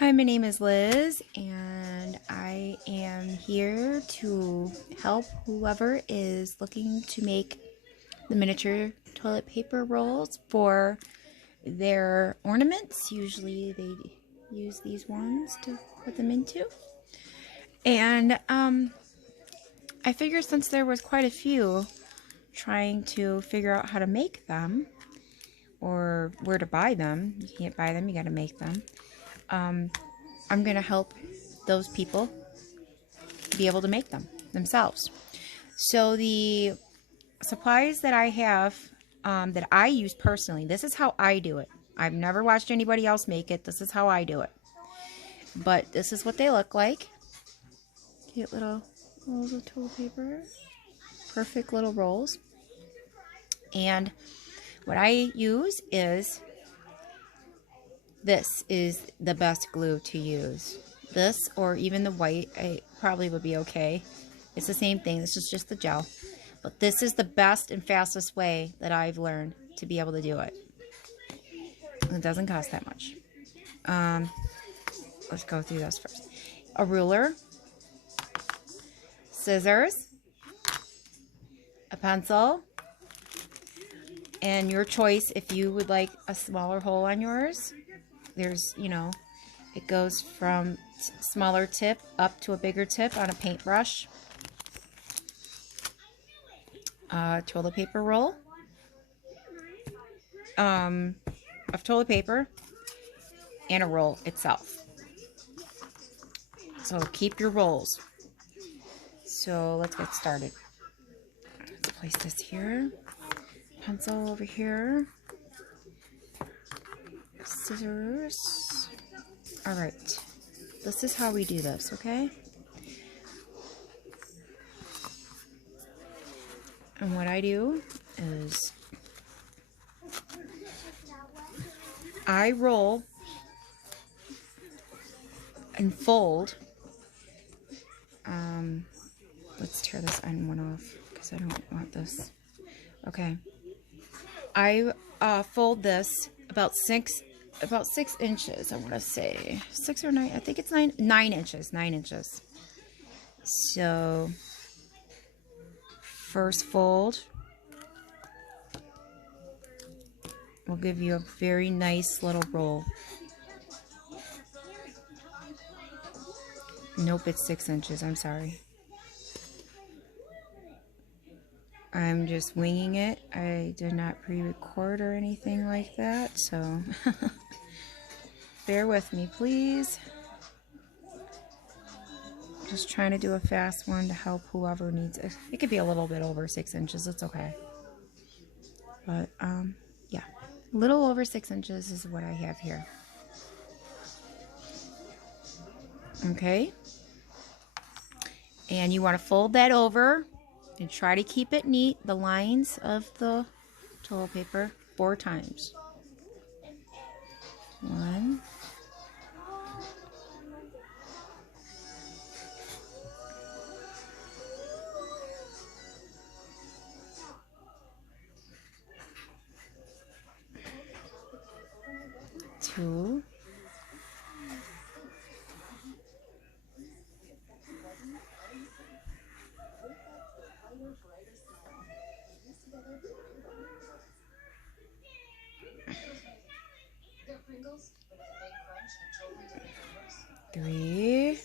Hi, my name is Liz, and I am here to help whoever is looking to make the miniature toilet paper rolls for their ornaments. Usually they use these ones to put them into. And I figured since there was quite a few, trying to figure out how to make them or where to buy them. You can't buy them, you gotta make them. I'm gonna help those people be able to make them themselves. So the supplies that I have, that I use personally, this is how I do it. I've never watched anybody else make it. This is how I do it. But this is what they look like. Cute little rolls of toilet paper. Perfect little rolls. And what I use is, this is the best glue to use. This, or even the white, I probably would be okay. It's the same thing. This is just the gel. But this is the best and fastest way that I've learned to be able to do it. It doesn't cost that much. Let's go through those first. A ruler, scissors, a pencil, and your choice if you would like a smaller hole on yours. There's, it goes from smaller tip up to a bigger tip on a paintbrush. Toilet paper roll of toilet paper, and a roll itself. So keep your rolls. So let's get started. Let's place this here. Pencil over here. Scissors. All right. This is how we do this, okay? And what I do is I roll and fold. Let's tear this end one off because I don't want this. Okay. I fold this about 6 inches. I want to say 6 or 9. I think it's 9 inches. 9 inches. So first fold will give you a very nice little roll. Nope, it's 6 inches. I'm sorry. I'm just winging it. I did not pre-record or anything like that, so bear with me, please. Just trying to do a fast one to help whoever needs it. It could be a little bit over 6 inches. It's okay. But, yeah. A little over 6 inches is what I have here. Okay. And you want to fold that over and try to keep it neat, the lines of the toilet paper, 4 times. 1, 2, 3,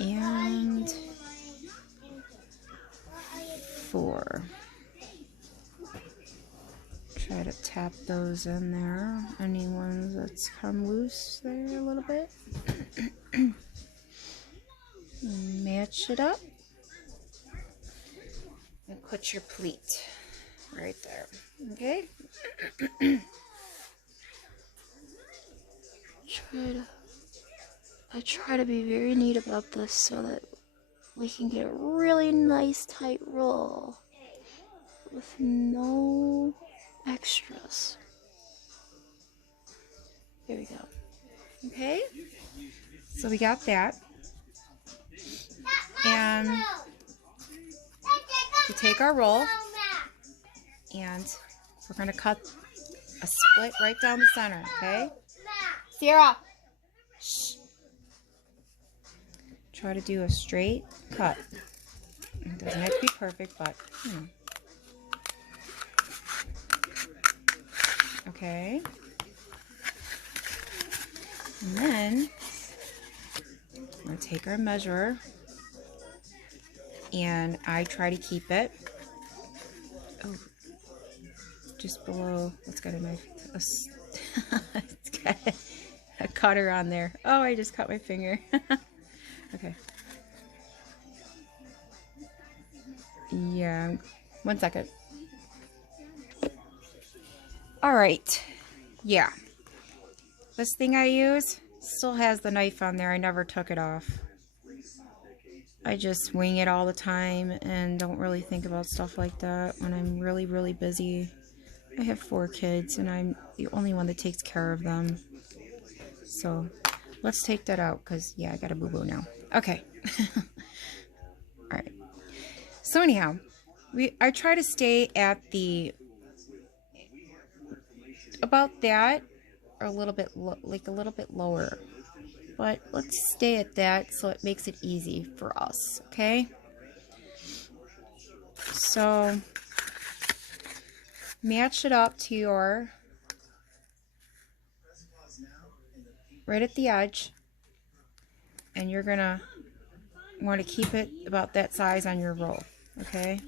and 4. Try to tap those in there. Any ones that's come loose there a little bit. Match it up. And put your pleat right there. Okay? I try to be very neat about this so that we can get a really nice tight roll with no extras. There we go. Okay? So we got that. And we take our roll And we're going to cut a split right down the center, okay? Sierra! Shh. Try to do a straight cut. It doesn't have to be perfect, but, Okay. And then we're going to take our measure, and I try to keep it just below. Let's get a knife. It's got a cutter on there. Oh, I just cut my finger. Okay. Yeah, 1 second. All right. Yeah. This thing I use still has the knife on there. I never took it off. I just wing it all the time and don't really think about stuff like that when I'm really, really busy. I have 4 kids and I'm the only one that takes care of them. So let's take that out because, yeah, I got a boo-boo now. Okay. All right. So anyhow, I try to stay at the about that or a little bit like a little bit lower. But let's stay at that so it makes it easy for us, okay? So match it up to your right at the edge, and you're gonna want to keep it about that size on your roll, okay?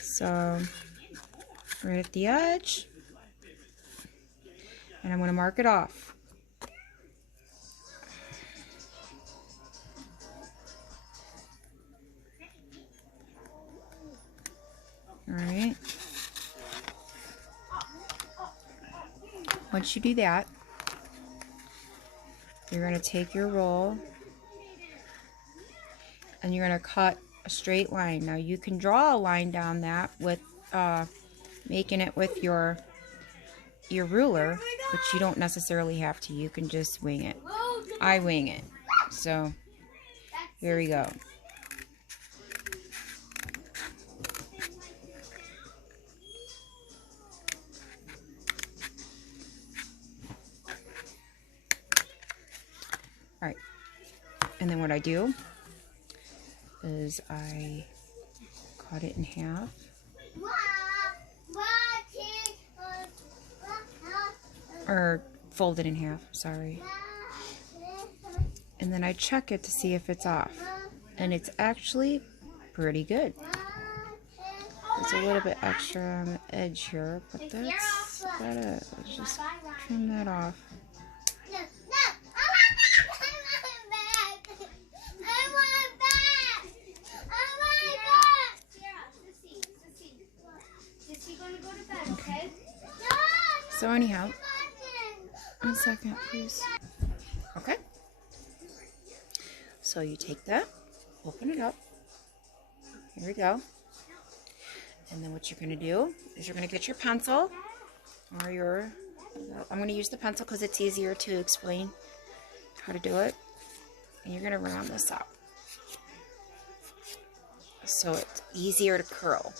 So right at the edge, and I'm going to mark it off. All right. Once you do that, you're going to take your roll and you're going to cut a straight line. Now you can draw a line down that with making it with your ruler, but you don't necessarily have to. You can just wing it. I wing it. So here we go. All right. And then what I do is I cut it in half. Or fold it in half, sorry. And then I check it to see if it's off. And it's actually pretty good. There's a little bit extra on the edge here, but that's about it. Let's just trim that off. Okay. So anyhow, 1 second, please. Okay. So you take that, open it up. Here we go. And then what you're going to do is you're going to get your pencil or I'm going to use the pencil because it's easier to explain how to do it. And you're going to round this up so it's easier to curl.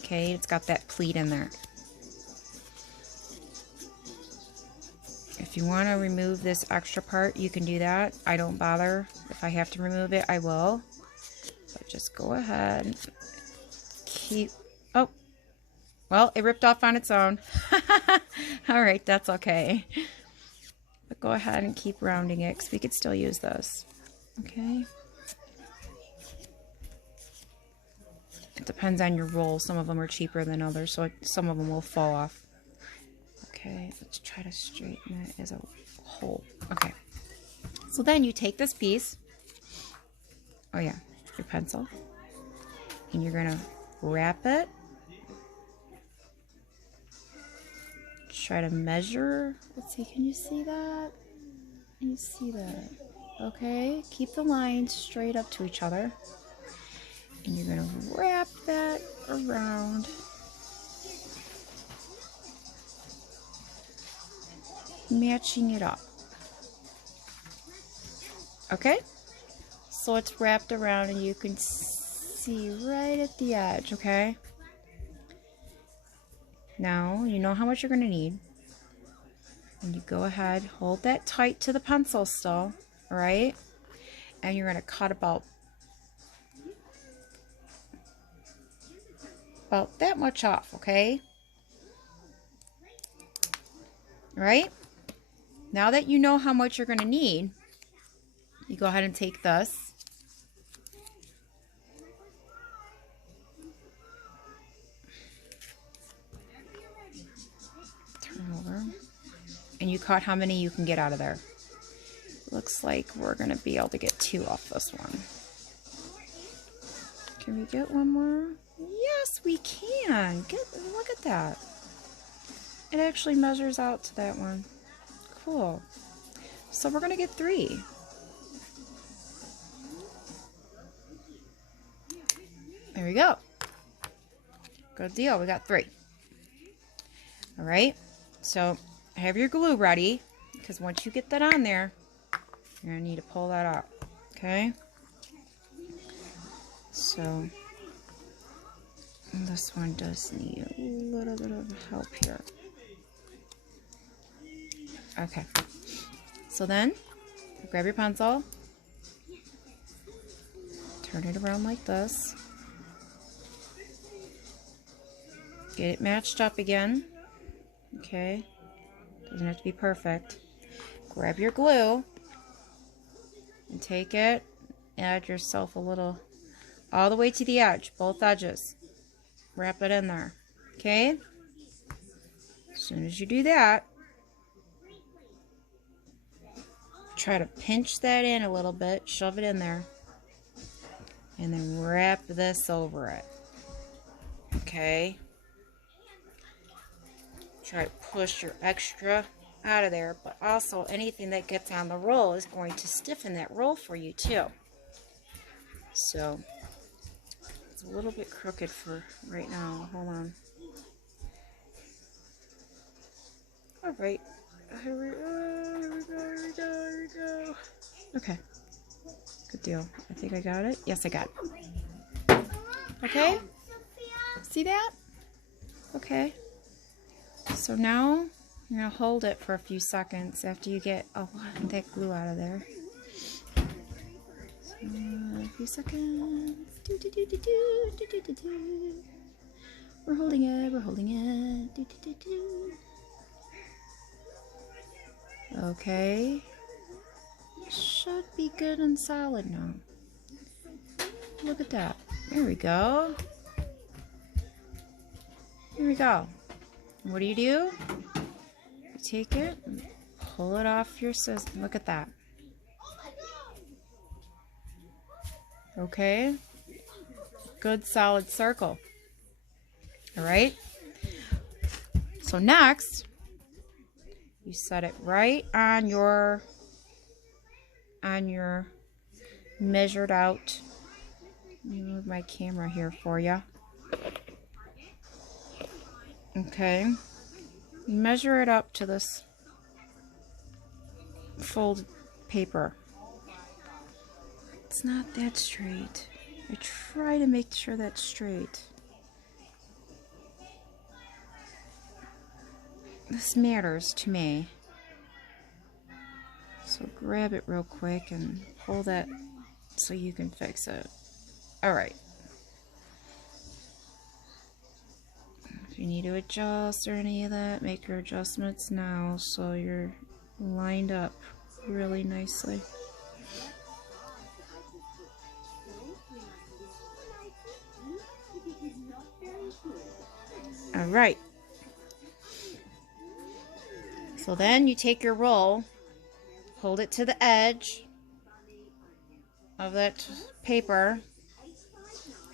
Okay, it's got that pleat in there. If you want to remove this extra part, you can do that. I don't bother. If I have to remove it, I will. But just go ahead. Oh, well, it ripped off on its own. All right, that's okay. But go ahead and keep rounding it because we could still use this. Okay. It depends on your roll. Some of them are cheaper than others, so some of them will fall off. Okay, let's try to straighten it as a whole. Okay, so then you take this piece, oh yeah, your pencil, and you're gonna wrap it. Try to measure. Let's see, can you see that? Can you see that? Okay, keep the lines straight up to each other. And you're gonna wrap that around. Matching it up. Okay? So it's wrapped around and you can see right at the edge, okay? Now you know how much you're going to need. And you go ahead, hold that tight to the pencil still, all right? And you're going to cut about that much off, okay? All right? Now that you know how much you're going to need, you go ahead and take this. Turn over. And you cut how many you can get out of there. Looks like we're going to be able to get 2 off this one. Can we get one more? Yes, we can. Look at that. It actually measures out to that one. Cool. So we're going to get 3. There we go. Good deal. We got 3. All right. So have your glue ready, because once you get that on there, you're going to need to pull that out. Okay. So this one does need a little bit of help here. Okay. So then grab your pencil, turn it around like this, get it matched up again. Okay. Doesn't have to be perfect. Grab your glue and take it, add yourself a little all the way to the edge, both edges. Wrap it in there. Okay? As soon as you do that, try to pinch that in a little bit, shove it in there, and then wrap this over it. Okay? Try to push your extra out of there, but also anything that gets on the roll is going to stiffen that roll for you too. So it's a little bit crooked for right now. Hold on. All right. Here we go. Okay. Good deal. I think I got it. Yes, I got it. Okay. See that? Okay. So now you're going to hold it for a few seconds after you get a lot of that glue out of there. So, a few seconds. We're holding it. Okay. Should be good and solid now. Look at that. There we go. Here we go. What do? You take it and pull it off your system. Look at that. Okay. Good solid circle. All right. So next, you set it right on your measured out. Let me move my camera here for you. Okay. Measure it up to this folded paper. It's not that straight. I try to make sure that's straight. This matters to me. So grab it real quick and pull that so you can fix it. Alright. If you need to adjust or any of that, make your adjustments now so you're lined up really nicely. Alright. So then you take your roll, hold it to the edge of that paper.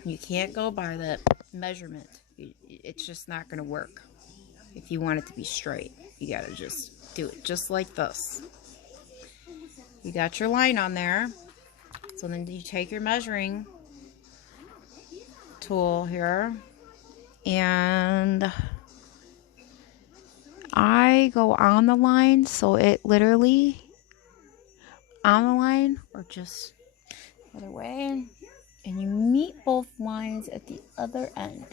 You can't go by that measurement. It's just not going to work. If you want it to be straight, you got to just do it just like this. You got your line on there. So then you take your measuring tool here, and I go on the line, so it literally on the line or just the other way, and you meet both lines at the other end.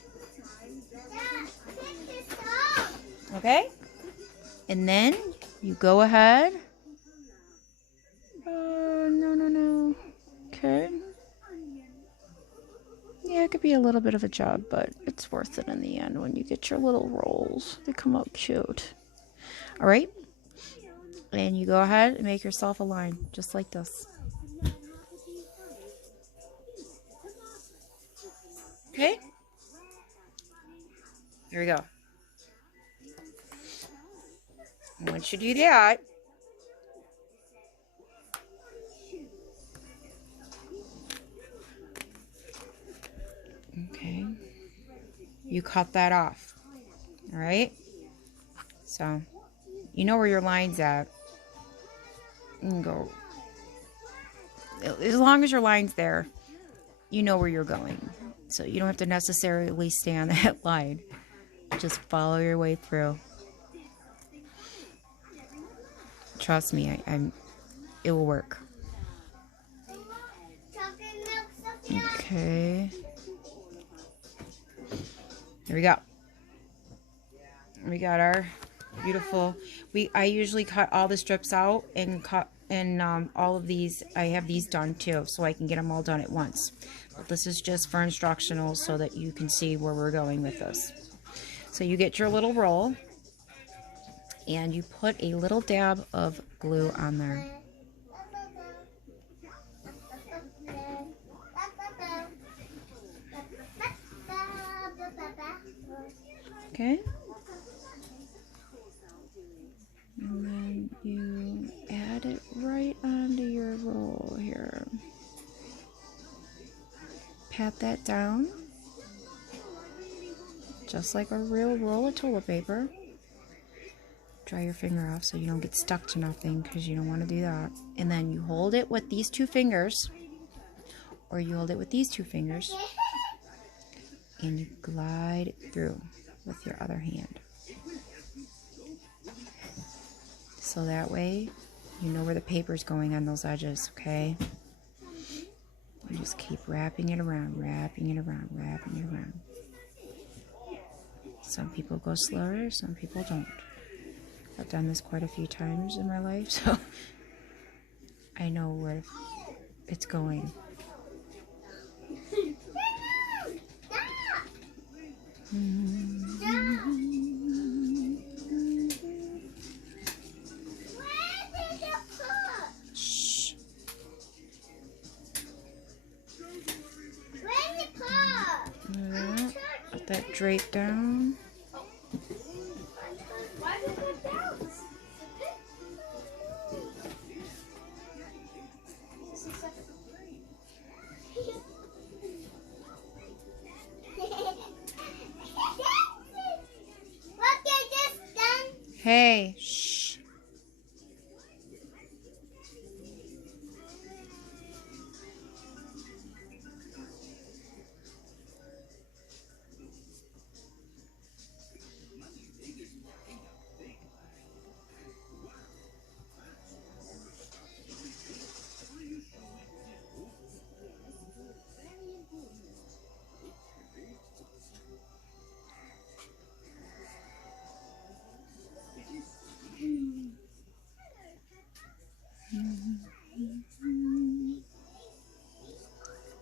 Okay? And then you go ahead. No. Okay. Yeah, it could be a little bit of a job, but it's worth it in the end when you get your little rolls. They come out cute. All right? And you go ahead and make yourself a line, just like this. Okay? Here we go. Once you do that, okay, you cut that off. All right? So, you know where your line's at. You can go. As long as your line's there, you know where you're going. So you don't have to necessarily stay on that line. Just follow your way through. Trust me, it will work. Okay. Here we go. We got our beautiful. I usually cut all the strips out and cut all of these. I have these done too, so I can get them all done at once. But this is just for instructional, so that you can see where we're going with this. So you get your little roll, and you put a little dab of glue on there. Okay. And then you add it right onto your roll here. Pat that down, just like a real roll of toilet paper. Dry your finger off so you don't get stuck to nothing, because you don't want to do that. And then you hold it with these two fingers, or you hold it with these two fingers, and you glide it through with your other hand. So that way you know where the paper's going on those edges, okay? You just keep wrapping it around, wrapping it around, wrapping it around. Some people go slower, some people don't. I've done this quite a few times in my life, so I know where it's going. Shh. Let that drape down. Hey, shh.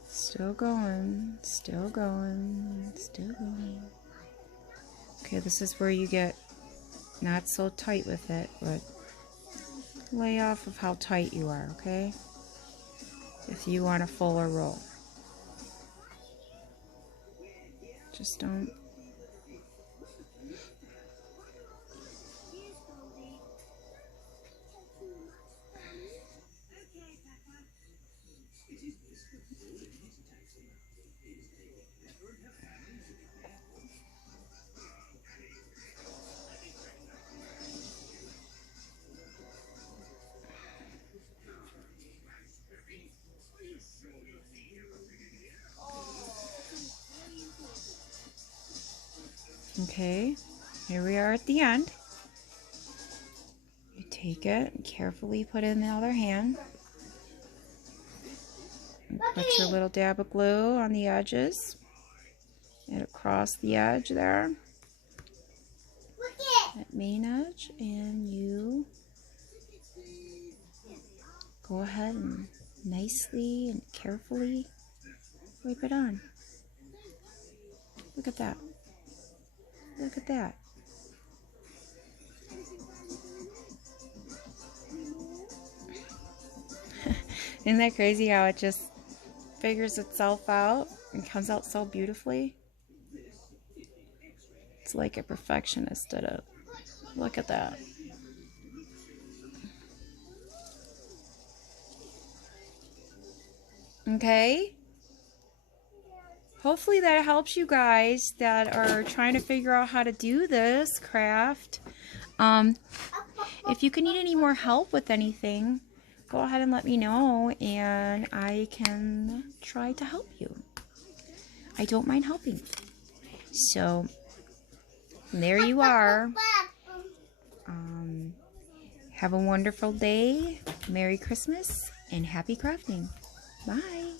Still going, still going, still going. Okay, this is where you get not so tight with it, but lay off of how tight you are, okay? If you want a fuller roll. Just don't. Okay, here we are at the end. You take it and carefully put it in the other hand. And put your little dab of glue on the edges and across the edge there. that main edge, and you go ahead and nicely and carefully wipe it on. Look at that. Look at that. Isn't that crazy how it just figures itself out and comes out so beautifully? It's like a perfectionist did it. Look at that. Okay? Hopefully that helps you guys that are trying to figure out how to do this craft. If you can need any more help with anything, go ahead and let me know and I can try to help you. I don't mind helping. So, there you are. Have a wonderful day. Merry Christmas and happy crafting. Bye.